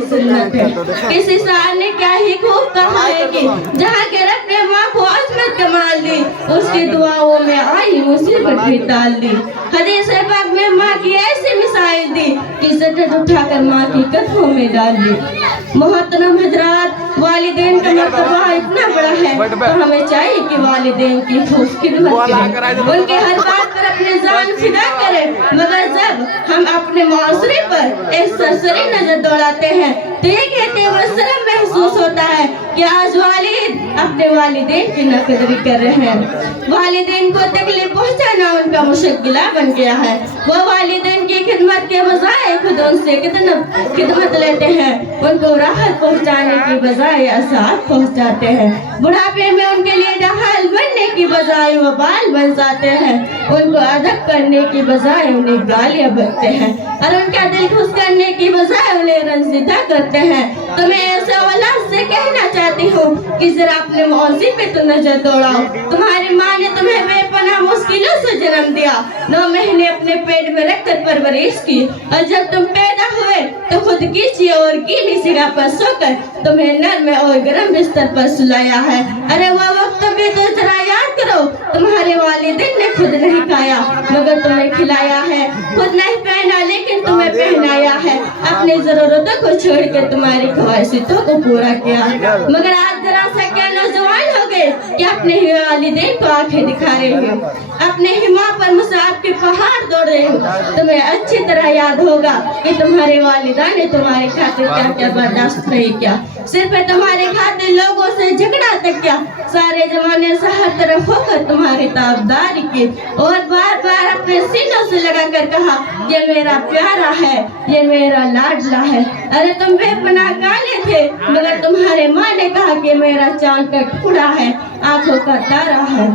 सुन्नत है। किसी शायर ने क्या ही खूब कहा है कि जहाँ के रब ने माँ को अजमत कमाल दी, उसकी दुआओं में आई मुसीबत भी टाल दी। हदीस पाक में माँ की ऐसी मिसाल दी कि सटट उठाकर माँ की कदमों में डाल दी। मोहतरम हजरात, वालिदैन का मर्तबा इतना बड़ा है तो हमें चाहिए कि वालिदैन की खूब खिदमत करें, उनके हर बात पर अपनी जान फिदा करें। मगर जब हम अपने माशरे पर एक सरसरी नजर दौड़ाते हैं तो ये कहते हुए शर्म महसूस होता है कि आज वालिद अपने वालिदैन की नाकदरी कर रहे हैं। वालिदैन को तकलीफ पहुंचाना उनका मुश्किला बन गया है। वो वालिदैन की खिदमत के बजाय खुद उनसे कितना खिदमत लेते हैं, उनको राहत पहुंचाने की बजाय असाब पहुंचाते हैं। बुढ़ापे में उनके लिए ढाल बनने की बजाय वबाल बन जाते हैं, उनको अदब करने की बजाय उन्हें गालियां बकते हैं और उनका दिल खुश करने की बजाय उन्हें रंजीदा करते हैं। तो मैं ऐसे औलाद से कहना चाहती हूँ कि जरा अपने मौसी पे तो नजर दौड़ाओ। तुम्हारी माँ ने तुम्हें बेपनाह मुश्किलों से जन्म दिया, 9 महीने अपने पेट में रखकर परवरिश की, और जब तुम पैदा हुए तो खुद की और गीली सिरा पर सोकर तुम्हें नर्म और गर्म बिस्तर पर सुलाया है। अरे वो वक्त भी तो जरा याद करो, तुम्हारे वालिदैन ने खुद नहीं खाया मगर तुम्हें खिलाया है, खुद नहीं पहना लेकिन तुम्हें पहनाया है, अपनी जरूरतों को छोड़कर तुम्हारी ख्वाहिशों को पूरा किया। मगर आज जरा सा क्या नौजवान हो गए कि अपने ही वालिदैन को आंखें दिखा रहे हो, अपने ही माँ पर मुसाब के पहाड़ दौड़ रहे हो। तुम्हें अच्छी तरह याद होगा कि तुम्हारे वालिदा ने तुम्हारे खातिर क्या क्या बर्दाश्त नहीं किया, सिर्फ तुम्हारे खातिर लोगों से झगड़ा तक किया, सारे जमाने से हर तरफ होकर तुम्हारी ताबदारी की और बार बार अपने सीनों से लगाकर कहा ये मेरा प्यारा है, ये मेरा लाडला है। अरे तुम बेपनाह काले थे मगर तुम्हारे माँ ने कहा कि मेरा चांद का टुकड़ा है, आंखों का तारा है।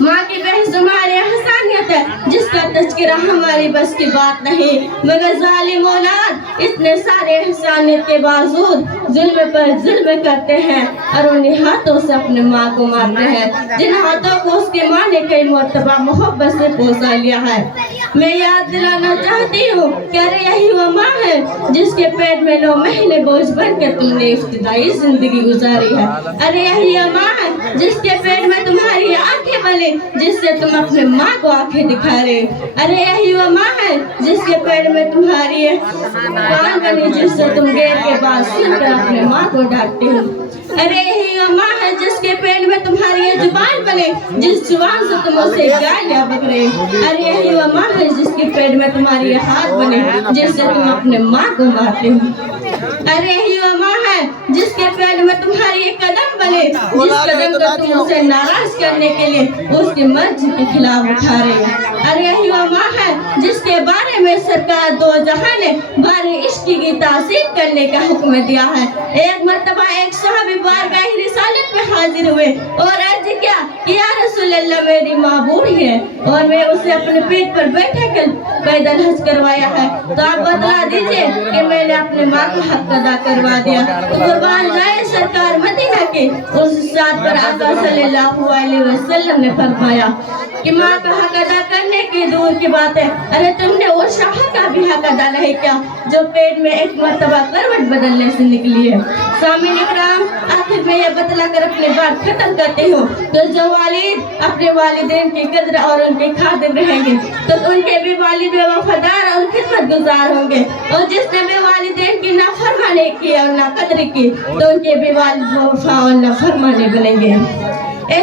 माँ की बेशुमार एहसानियत है जिसका तज़किरा हमारी बस की बात नहीं, मगर जालिम औलाद इतने सारे एहसानियत के बावजूद जुल्म पर जुल्म करते हैं और उन्हीं हाथों से अपने माँ को मारते हैं जिन हाथों को उसकी माँ ने कई मर्तबा मोहब्बत से पोसा लिया है। मैं याद दिलाना चाहती हूँ कि अरे यही वो माँ है जिसके पेट में 9 महीने बोझ बनकर तुमने इब्तिदाई जिंदगी गुजारी है। अरे यही वो माँ है जिसके पेट में तुम्हारी आंखें बनी जिससे तुम अपने माँ को आंखें दिखा रहे। अरे यही वो माँ है जिसके पेट में तुम्हारी कान बनी जिससे तुम गेर के बाद सुनकर अपने माँ को डांटते हो। अरे यही वो माँ है जिसके पेट में तुम्हारी ये जुबान बने जिस जुबान से तुम उसे गालियां बक रहे। अरे यही वो माँ है जिसके पेट में तुम्हारी ये हाथ बने जिससे तुम अपने माँ को मारते हो। अरे यही वो माँ है जिसके पेट में तुम्हारी ये कदम बने जिस कदम को तुम उसे नाराज करने के लिए उसकी मर्जी के खिलाफ उठा रहे हो। अरे यही वो माँ है जिसके बारे में सरकार दो जहां ने बारे इश्क की तासीर करने का हुक्म दिया है। एक मर्तबा एक सहाबी बारगाह रिसालत में हाजिर हुए और अर्ज किया कि या रसूल अल्लाह मेरी माँ बूढ़ी है और मैं उसे अपने पेट पर बैठा कर पैदल हज करवाया है, तो आप बतला दीजिए कि मैंने अपने माँ का हक अदा करवा दिया। तो कुर्बान जाए सरकार मदीना के उस साथ पर आका सल्लल्लाहु अलैहि वसल्लम ने फरमाया कि माँ का हक अदा करने की दूर की बात है, अरे तुमने वो शाह का भी हक अदा नहीं किया जो पेट में एक मर्तबा करवट बदलने से निकली है। सामीन इकराम, आखिर में ये बतला कर अपनी बात खत्म करती हूँ तो जो वालिद अपने वालिदैन की कद्र और उनके खादिम रहेंगे तो उनके भी वालिद वफादार और खिदमत गुजार होंगे, और जिसने भी वालिदैन की नाफरमानी की और नाकदरी की तो उनके भी वालिद वफा और नाफरमानी बनेंगे।